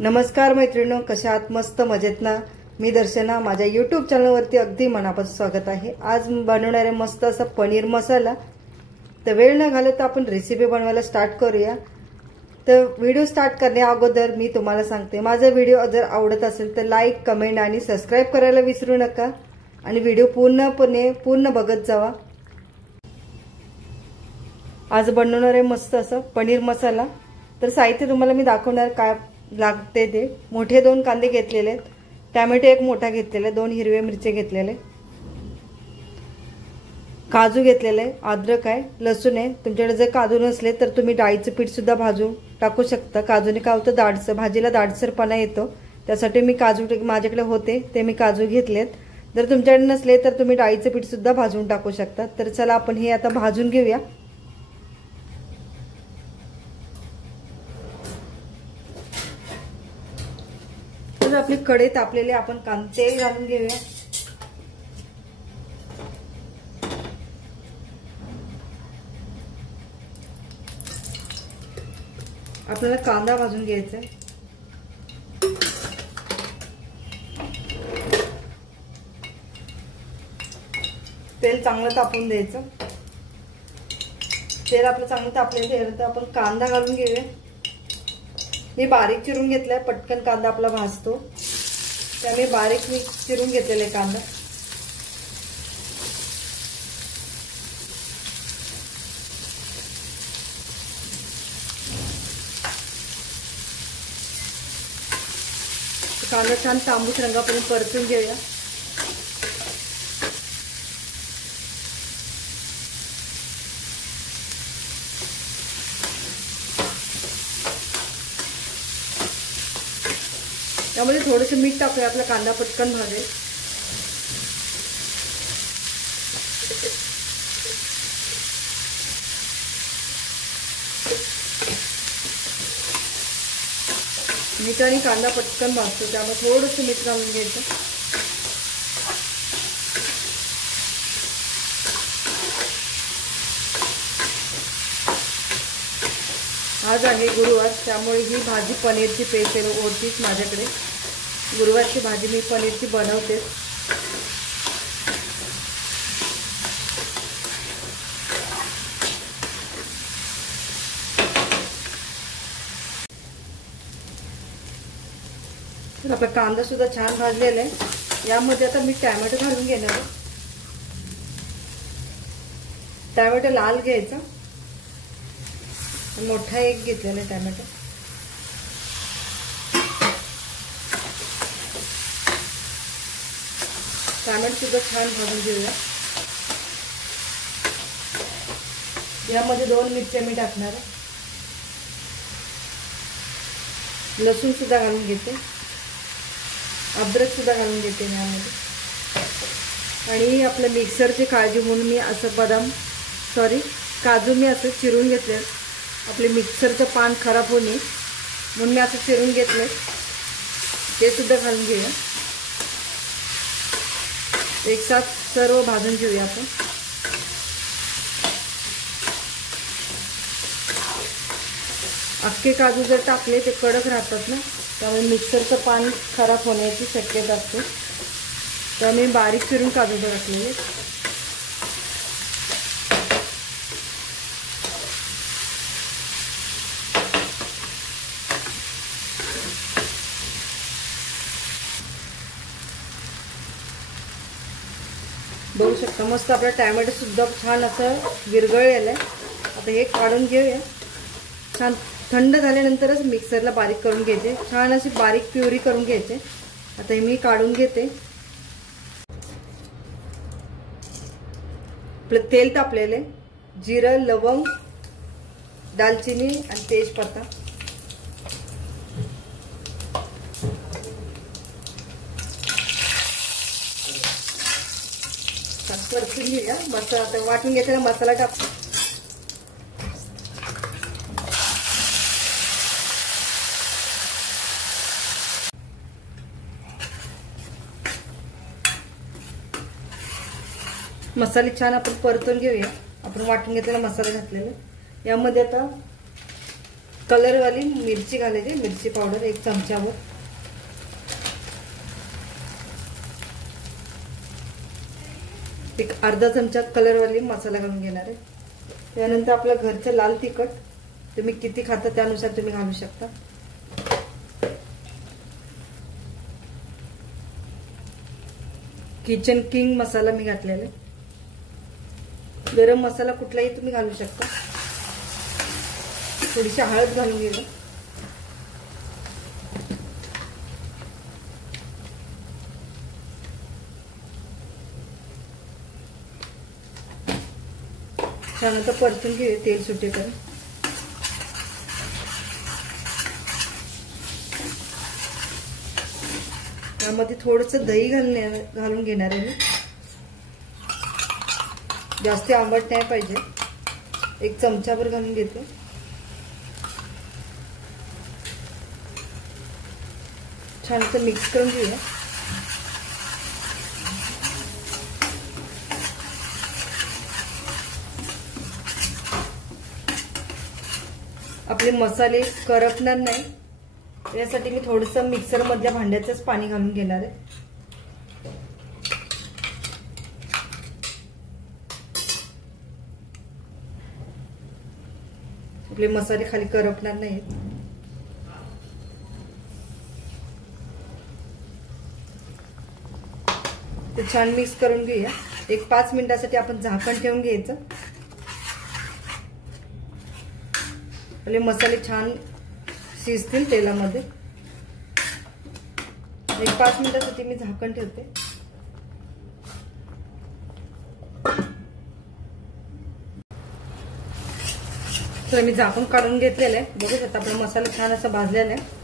नमस्कार मैत्रिणींनो, कशा आहात? मस्त मजेत ना? मी दर्शना, माझ्या YouTube चॅनलवरती अगदी मनापासून स्वागत आहे। आज बनवणार आहे मस्त असा पनीर मसाला। तर वेळ न घालवता आपण रेसिपी बनवायला स्टार्ट करूया। तर व्हिडिओ स्टार्ट करण्या अगोदर मी तुम्हाला सांगते, माझा व्हिडिओ जर आवडत असेल तर लाईक, कमेंट आणि सबस्क्राइब करायला विसरू नका आणि व्हिडिओ पूर्ण बघत जावा। आज बनवणार आहे मस्त असा पनीर मसाला। तर साहित्य तुम्हाला मी दाखवणार काय लागते ते। मोठे 2 कांदे घेतलेले, टोमॅटो 1 मोठा घेतलेला, 2 हिरवे मिरची घेतलेले, काजू घेतलेले, अद्रक आहे, लसूण आहे। तुमच्याकडे जर काजू नसले तर तुम्ही डाळीचं पीठ सुद्धा भाजून टाकू शकता। काजूने काय होतं, दाटसर भाजीला दाटसरपणा येतो, त्यासाठी मी काजू माझ्याकडे होते ते मी काजू घेतलेत। जर तुमच्याकडे नसले तर तुम्ही डाळीचं पीठ सुद्धा भाजून टाकू शकता। तर चला आपण हे आता भाजून घेऊया। आपली कढई तापलेली, आपण तेल घालून घेऊया। आपल्याला कांदा भाजून घ्यायचा आहे। तेल चांगलं तापून द्यायचं। तेल आपलं चांगलं तापलेलं, आपण कांदा घालून घेऊया। मी बारीक चिरून घेतलाय, पटकन कांदा आपला भाजतो, त्यामुळे बारीक मी चिरून घेतलेला कांदा। कांदा छान तांबूस रंगापर्यंत परतून घेऊया। त्यामध्ये थोडंसं मीठ टाकूया, आपला कांदा पटकन भाजेल। मीठ आणि कांदा पटकन भाजतो, त्यामुळे थोडंसं मीठ घालून घ्यायचं। आज आहे गुरुवार, त्यामुळे ही भाजी पनीरची स्पेशल होतीच माझ्याकडे। गुरुवारची भाजी मी पनीरची बनवते। तर आपला कांदा सुद्धा छान भाजलेला आहे। यामध्ये आता मी टोमॅटो घालून घेणार आहे। टोमॅटो लाल घ्यायचा, मोठा 1 घेतलेला टोमॅटो। टोमॅटो सुद्धा छान भाजून घेऊया। यामध्ये 2 मिरच्या मी टाकणार आहे, लसूण सुद्धा घालून घेते, अद्रक सुद्धा घालून घेते यामध्ये। आणि आपल्या मिक्सरची काळजी म्हणून मी असं काजू मी असं चिरून घेतले। आपले मिक्सरचं पान खराब होणे म्हणून मी असं चिरून घेतले, ते सुद्धा घालून घेऊया। एक साथ सर्व भाजून घेऊया आपण। अख्खे काजू जर टाकले ते कडक राहतात ना, त्यामुळे मिक्सरचं पान खराब होण्याची शक्यता असते, त्यामुळे बारीक चिरून काजू टाकलेले। बघू शकता मस्त आपला टोमॅटो सुद्धा छान असं विरघळलेलं आहे। आता हे काढून घेऊया। छान थंड झाल्यानंतरच मिक्सरला बारीक करून घ्यायचे, छान अशी बारीक प्युरी करून घ्यायचे। आता हे मी काढून घेते। आपलं तेल तापलेले, जिरं, लवंग, दालचिनी आणि तेजपत्ता। परतून घेऊया मसाला। आता वाटून घेतलेला मसाला टाक। मसाले छान आपण परतून घेऊया। आपण वाटून घेतलेला मसाला घातलेला, यामध्ये आता कलरवाली मिरची घालायची, मिरची पावडर 1 चमचावर. एक अर्धा चमचा कलरवाली मसाला घालून घेणार आहे. त्यानंतर आपलं घरचं लाल तिखट, तुम्ही किती खाता त्यानुसार तुम्ही घालू शकता. किचन किंग मसाला मी घातलेला आहे. गरम मसाला कुठलाही तुम्ही घालू शकता. थोडीशी हळद घालून घेऊ. त्यानंतर परतून घेऊ तेल सुटेपर्यंत. त्यामध्ये थोडंसं दही घालून घेणार आहे मी. जास्त आंबट नाही पाहिजे. 1 चमचाभर घालून घेते. छान असं मिक्स करून घेऊया. आपले मसाले करपणार नाही यासाठी मी थोडंसं मिक्सर मधल्या भांड्याचंच पाणी घालून घेणार आहे. आपले मसाले खाली करपणार नाहीत. ते छान मिक्स करून घेऊया. 5 मिनिटासाठी आपण झाकण ठेवून घ्यायचं. आपले मसाले छान शिजतील तेलामध्ये. 5 मिनिटासाठी मी झाकण ठेवते. तर मी झाकण काढून घेतलेलं आहे. बघू शकता आपला मसाला छान असा भाजलेला आहे.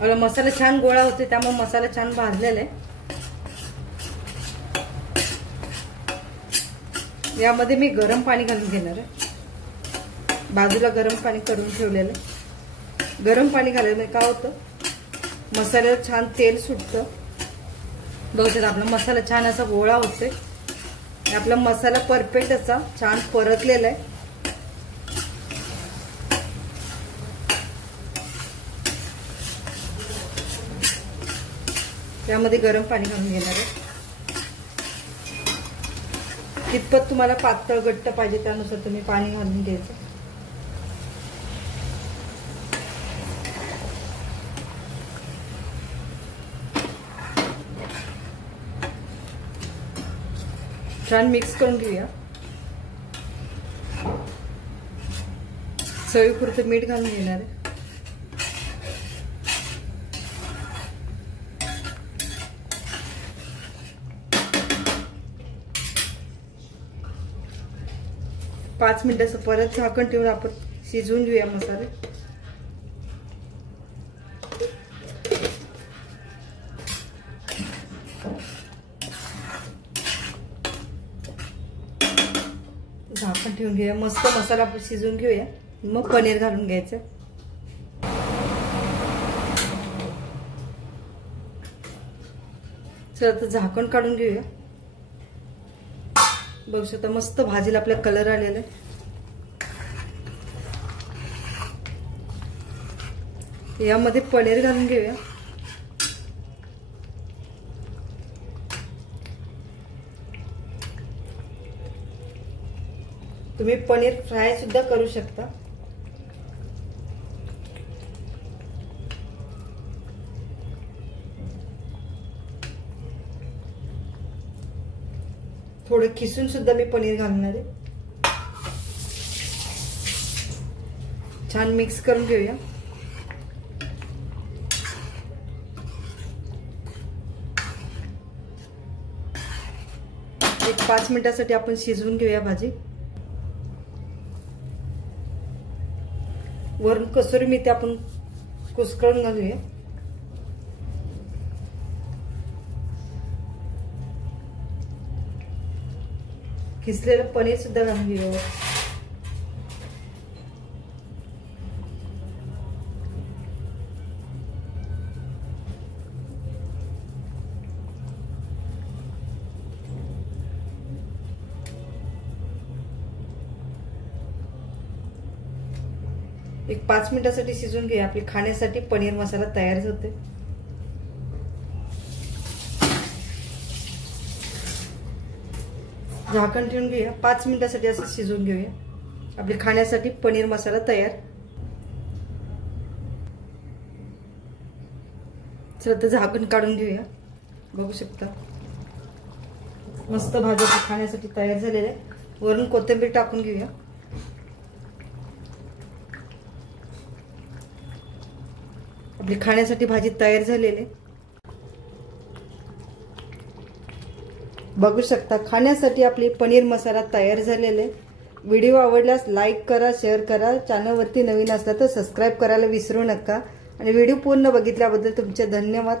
आपला मसाला छान गोळा होते त्यामुळे मसाला छान भाजलेला आहे. यामध्ये मी गरम पाणी घालून घेणार आहे. बाजूला गरम पाणी करून ठेवलेलं आहे. गरम पाणी घालल्याने काय होतं, मसाल्याला छान तेल सुटतं. बघा आपला मसाला छान असा गोळा होतोय. आपला मसाला परफेक्ट असा छान परतलेला आहे. त्यामध्ये गरम पाणी घालून घेणार आहे. कितपत तुम्हाला पातळ घट्ट पाहिजे त्यानुसार तुम्ही पाणी घालून घ्यायचं. छान मिक्स करून घेऊया. चवीपुरतं मीठ घालून घेणार आहे. पाच मिनिटाचं परत झाकण ठेवून आपण शिजवून घेऊया मसाले. झाकण ठेवून घेऊया. मस्त मसाला आपण शिजवून घेऊया. मग पनीर घालून घ्यायचं. चला आता झाकण काढून घेऊया. बघू शकता मस्त भाजीला आपला कलर आलेला आहे. यामध्ये पनीर घालून घेऊया. तुम्ही पनीर फ्राय सुद्धा करू शकता. थोडं किसून सुद्धा मी पनीर घालणार आहे. छान मिक्स करून घेऊया. एक 5 मिनिटासाठी आपण शिजवून घेऊया भाजी. वरून कसुरी मेथी आपण कुस्करून घालूया. किसलेलं पनीर सुद्धा घालून घेऊया. एक 5 मिनिटासाठी शिजून घेऊया. आपली खाण्यासाठी पनीर मसाला तयार होते. झाकण ठेवून घेऊया. 5 मिनिटासाठी असं शिजवून घेऊया. आपली खाण्यासाठी पनीर मसाला तयार. चला तर झाकण काढून घेऊया. बघू शकता मस्त भाजी खाण्यासाठी तयार झालेली आहे. वरून कोथिंबीर टाकून घेऊया. आपली खाण्यासाठी भाजी तयार झालेली. बघू शकता खाण्यासाठी आपली पनीर मसाला तयार झालेले. व्हिडिओ आवडल्यास लाईक करा, शेअर करा. चॅनलवरती नवीन असला तर सबस्क्राईब करायला विसरू नका. आणि व्हिडिओ पूर्ण बघितल्याबद्दल तुमचे धन्यवाद.